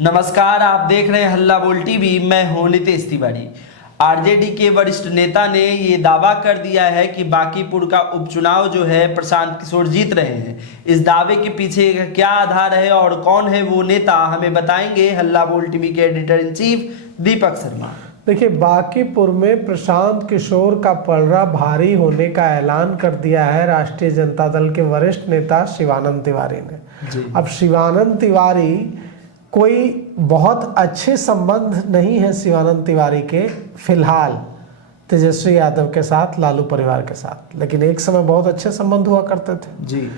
नमस्कार, आप देख रहे हैं हल्ला बोल टीवी। मैं हूं नितेश तिवारी। आरजेडी के वरिष्ठ नेता ने ये दावा कर दिया है कि बांकीपुर का उपचुनाव जो है प्रशांत किशोर जीत रहे हैं। इस दावे के पीछे का क्या आधार है और कौन है वो नेता, हमें बताएंगे हल्ला बोल टीवी के editor in chief Deepak Sharma. देखिए, बांकीपुर में प्रशांत किशोर का पलड़ा भारी होने का ऐलान कर दिया है राष्ट्रीय जनता दल के वरिष्ठ नेता शिवानंद तिवारी ने। अब शिवानंद तिवारी कोई बहुत अच्छे संबंध नहीं है शिवानंद तिवारी के फिलहाल तेजस्वी यादव के साथ, लालू परिवार के साथ, लेकिन एक समय बहुत अच्छे संबंध हुआ करते थे जी।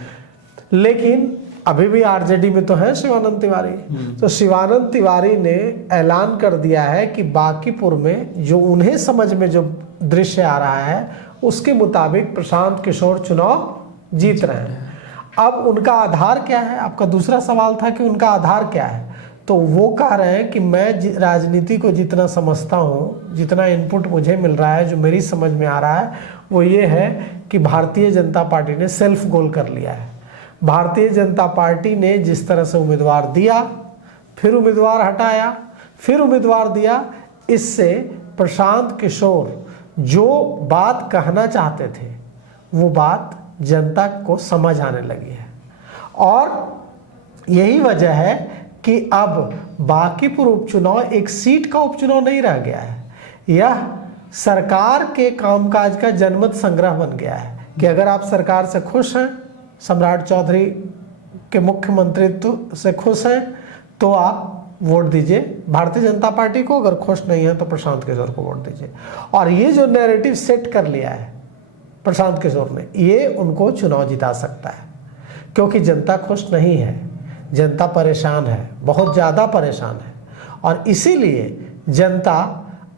लेकिन अभी भी आरजेडी में तो है शिवानंद तिवारी। तो शिवानंद तिवारी ने ऐलान कर दिया है कि बांकीपुर में जो उन्हें समझ में जो दृश्य आ रहा है उसके मुताबिक प्रशांत किशोर चुनाव जीत रहे हैं। अब उनका आधार क्या है? आपका दूसरा सवाल था कि उनका आधार क्या है। तो वो कह रहे हैं कि मैं राजनीति को जितना समझता हूँ, जितना इनपुट मुझे मिल रहा है, जो मेरी समझ में आ रहा है वो ये है कि भारतीय जनता पार्टी ने सेल्फ गोल कर लिया है। भारतीय जनता पार्टी ने जिस तरह से उम्मीदवार दिया, फिर उम्मीदवार हटाया, फिर उम्मीदवार दिया, इससे प्रशांत किशोर जो बात कहना चाहते थे वो बात जनता को समझ आने लगी है। और यही वजह है कि अब बांकीपुर उपचुनाव एक सीट का उपचुनाव नहीं रह गया है, यह सरकार के कामकाज का जनमत संग्रह बन गया है कि अगर आप सरकार से खुश हैं, सम्राट चौधरी के मुख्यमंत्रित्व से खुश हैं, तो आप वोट दीजिए भारतीय जनता पार्टी को, अगर खुश नहीं है तो प्रशांत किशोर को वोट दीजिए। और ये जो नैरेटिव सेट कर लिया है प्रशांत किशोर ने, ये उनको चुनाव जिता सकता है, क्योंकि जनता खुश नहीं है, जनता परेशान है, बहुत ज़्यादा परेशान है। और इसीलिए जनता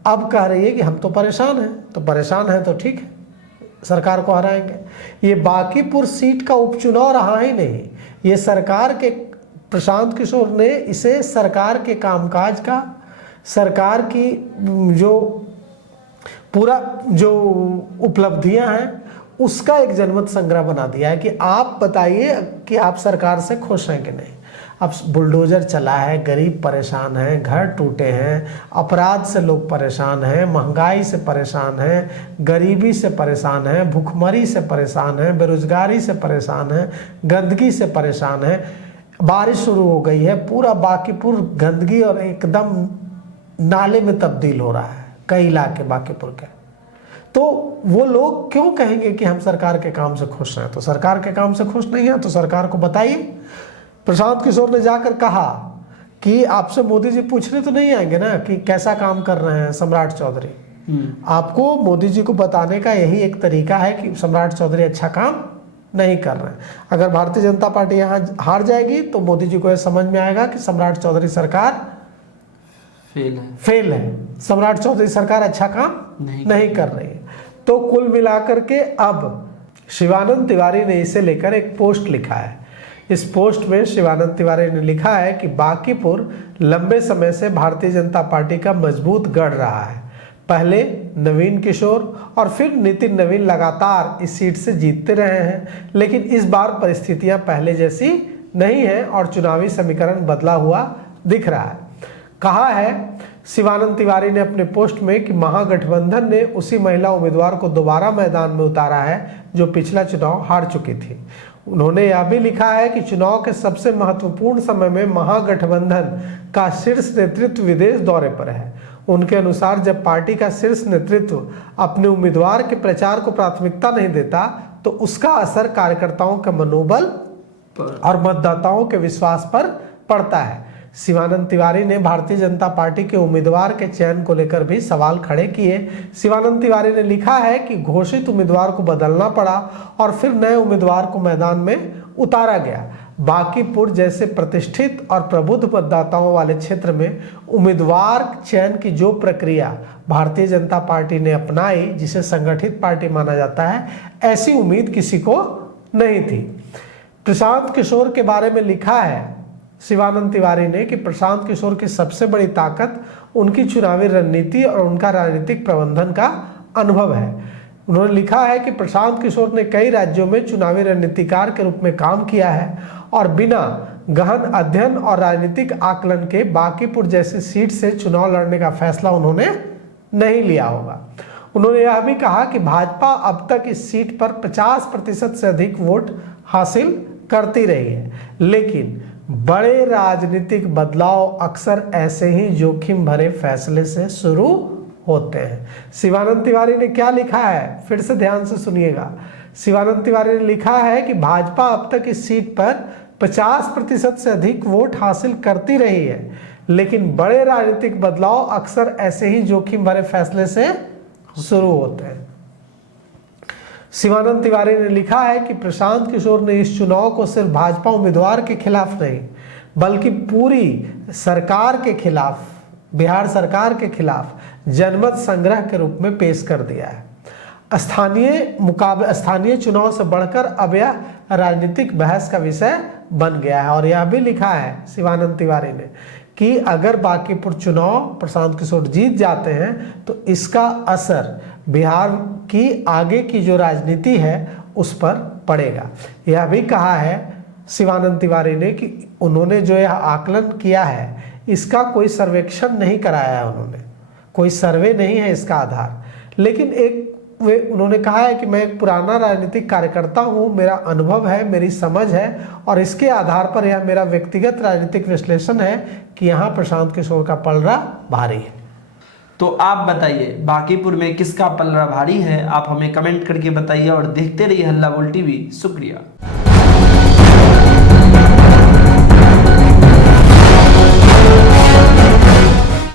अब कह रही है कि हम तो परेशान हैं, तो परेशान हैं तो ठीक है, सरकार को हराएंगे। ये बांकीपुर सीट का उपचुनाव रहा ही नहीं, ये सरकार के प्रशांत किशोर ने इसे सरकार के कामकाज का, सरकार की जो पूरा जो उपलब्धियां हैं उसका एक जनमत संग्रह बना दिया है कि आप बताइए कि आप सरकार से खुश हैं कि नहीं। अब बुलडोजर चला है, गरीब परेशान हैं, घर टूटे हैं, अपराध से लोग परेशान हैं, महंगाई से परेशान हैं, गरीबी से परेशान हैं, भूखमरी से परेशान हैं, बेरोजगारी से परेशान हैं, गंदगी से परेशान हैं। बारिश शुरू हो गई है, पूरा बांकीपुर गंदगी और एकदम नाले में तब्दील हो रहा है कई इलाके बांकीपुर के। तो वो लोग क्यों कहेंगे कि हम सरकार के काम से खुश हैं? तो सरकार के काम से खुश नहीं है तो सरकार को बताइए। प्रशांत किशोर ने जाकर कहा कि आपसे मोदी जी पूछने तो नहीं आएंगे ना कि कैसा काम कर रहे हैं सम्राट चौधरी। आपको मोदी जी को बताने का यही एक तरीका है कि सम्राट चौधरी अच्छा काम नहीं कर रहे हैं। अगर भारतीय जनता पार्टी यहाँ हार जाएगी तो मोदी जी को यह समझ में आएगा कि सम्राट चौधरी सरकार फेल है, सम्राट चौधरी सरकार अच्छा काम नहीं कर रही है। तो कुल मिलाकर के अब शिवानंद तिवारी ने इसे लेकर एक पोस्ट लिखा है। इस पोस्ट में शिवानंद तिवारी ने लिखा है कि बांकीपुर लंबे समय से भारतीय जनता पार्टी का मजबूत गढ़ रहा है। पहले नवीन किशोर और फिर नितिन नवीन लगातार इस सीट से जीतते रहे हैं, लेकिन इस बार परिस्थितियां पहले जैसी नहीं है और चुनावी समीकरण बदला हुआ दिख रहा है। कहा है शिवानंद तिवारी ने अपने पोस्ट में कि महागठबंधन ने उसी महिला उम्मीदवार को दोबारा मैदान में उतारा है जो पिछला चुनाव हार चुकी थी। उन्होंने यह भी लिखा है कि चुनाव के सबसे महत्वपूर्ण समय में महागठबंधन का शीर्ष नेतृत्व विदेश दौरे पर है। उनके अनुसार जब पार्टी का शीर्ष नेतृत्व अपने उम्मीदवार के प्रचार को प्राथमिकता नहीं देता तो उसका असर कार्यकर्ताओं के मनोबल और मतदाताओं के विश्वास पर पड़ता है। शिवानंद तिवारी ने भारतीय जनता पार्टी के उम्मीदवार के चयन को लेकर भी सवाल खड़े किए। शिवानंद तिवारी ने लिखा है कि घोषित उम्मीदवार को बदलना पड़ा और फिर नए उम्मीदवार को मैदान में उतारा गया। बांकीपुर जैसे प्रतिष्ठित और प्रबुद्ध मतदाताओं वाले क्षेत्र में उम्मीदवार चयन की जो प्रक्रिया भारतीय जनता पार्टी ने अपनाई, जिसे संगठित पार्टी माना जाता है, ऐसी उम्मीद किसी को नहीं थी। प्रशांत किशोर के बारे में लिखा है शिवानंद तिवारी ने कि प्रशांत किशोर की सबसे बड़ी ताकत उनकी चुनावी रणनीति और उनका राजनीतिक प्रबंधन का अनुभव है। उन्होंने लिखा है कि प्रशांत किशोर ने कई राज्यों में चुनावी रणनीतिकार के रूप में काम किया है और बिना गहन अध्ययन और राजनीतिक आकलन के बांकीपुर जैसी सीट से चुनाव लड़ने का फैसला उन्होंने नहीं लिया होगा। उन्होंने यह भी कहा कि भाजपा अब तक इस सीट पर 50% से अधिक वोट हासिल करती रही है, लेकिन बड़े राजनीतिक बदलाव अक्सर ऐसे ही जोखिम भरे फैसले से शुरू होते हैं। शिवानंद तिवारी ने क्या लिखा है, फिर से ध्यान से सुनिएगा। शिवानंद तिवारी ने लिखा है कि भाजपा अब तक इस सीट पर 50% से अधिक वोट हासिल करती रही है, लेकिन बड़े राजनीतिक बदलाव अक्सर ऐसे ही जोखिम भरे फैसले से शुरू होते हैं। शिवानंद तिवारी ने लिखा है कि प्रशांत किशोर ने इस चुनाव को सिर्फ भाजपा उम्मीदवार के खिलाफ नहीं, बल्कि पूरी सरकार के खिलाफ, बिहार सरकार के खिलाफ जनमत संग्रह के रूप में पेश कर दिया है। स्थानीय चुनाव से बढ़कर अब यह राजनीतिक बहस का विषय बन गया है। और यह भी लिखा है शिवानंद तिवारी ने कि अगर बांकीपुर चुनाव प्रशांत किशोर जीत जाते हैं तो इसका असर बिहार की आगे की जो राजनीति है उस पर पड़ेगा। यह भी कहा है शिवानंद तिवारी ने कि उन्होंने जो यह आकलन किया है इसका कोई सर्वेक्षण नहीं कराया है, उन्होंने कोई सर्वे नहीं है इसका आधार, लेकिन उन्होंने कहा है कि मैं एक पुराना राजनीतिक कार्यकर्ता हूं, मेरा अनुभव है, मेरी समझ है और इसके आधार पर यह मेरा व्यक्तिगत राजनीतिक विश्लेषण है कि यहाँ प्रशांत किशोर का पलड़ा भारी है। तो आप बताइए बांकीपुर में किसका पलड़ा भारी है, आप हमें कमेंट करके बताइए और देखते रहिए हल्ला बोल टीवी। शुक्रिया।